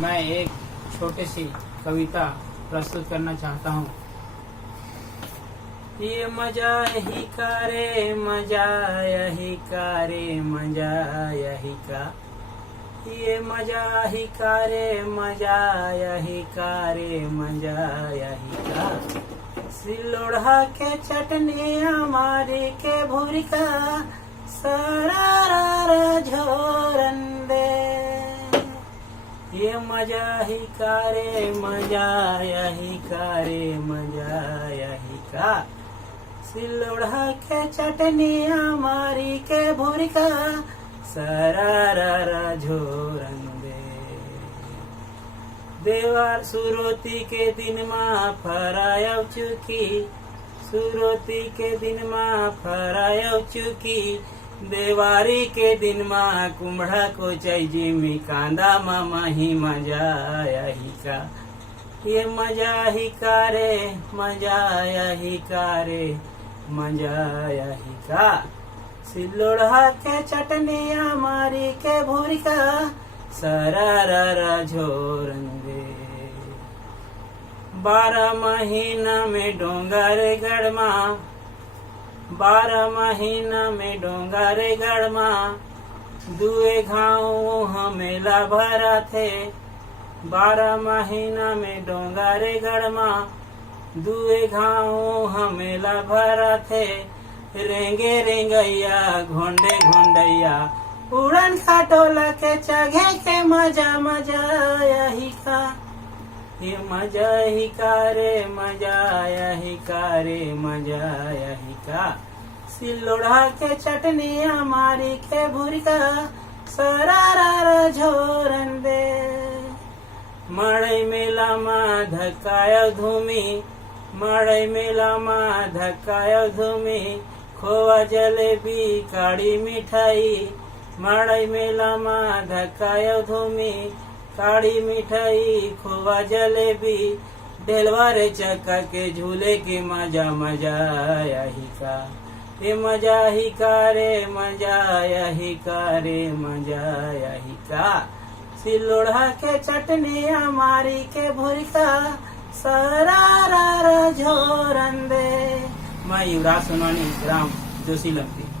मैं एक छोटी सी कविता प्रस्तुत करना चाहता हूँ। ये मजा यही का रे, मजा यही का रे, मजा यही का। ये मजा ही का रे, मजा यही का रे, मजा यही का। सिलोड़ा के चटनी हमारी के भूरी का, सरारा झोरन दे। ये मजा ही का रे, मजा यही का रे, मजा यही का। सिलोड़ा के चटनी हमारी के भूरी का, सरारा झोरन दे। देवार सुरोती के दिन माँ फरायव चुकी, सुरोती के दिन माँ फरायव चुकी। देवारी के दिन माँ कुम्भड़ा को चाहिए मी कांदा मामा ही मजा यही का। ये मजा ही का रे, मजा यही का रे, मजा यही का। सिलोड़ा के चटनी हमारी के भूरी का, सरारा झोरन दे। 12 महीना में डोंगर गढ़मा, 12 महीना में डोंगर गढ़मा। दुए घाव हमेला भरा थे, 12 महीना में डोंगर गढ़मा। दुए घाव हमेला भरा थे। रेंगे रेंगैया घोंडे घोंडैया, उड़न खटोला के चघे के मजा मजा यही का। ये मजा ही का रे, मजा यही का रे, मजा यही का। सिलोड़ा के चटनी हमारी के भूरी का, सरारा झोरन दे। मड़ई मेला माँ धक्काय धूमी, मड़ई मेला माँ धक्काय धूमी। खोवा जलेबी काड़ी मिठाई, मड़ई मेला माँ धक्काय धूमी। काड़ी मिठाई खोवा जलेबी, ढेलवारे चक्का के झूले की मजा मजा यही का। ये मजा ही का रे, मजा यही का रे, मजा यही का। सिलोड़ा के चटनी हमारी के भूरी का, सरारा झोरन दे। मैं युवराज सोनानी, ग्राम जोशीलमती।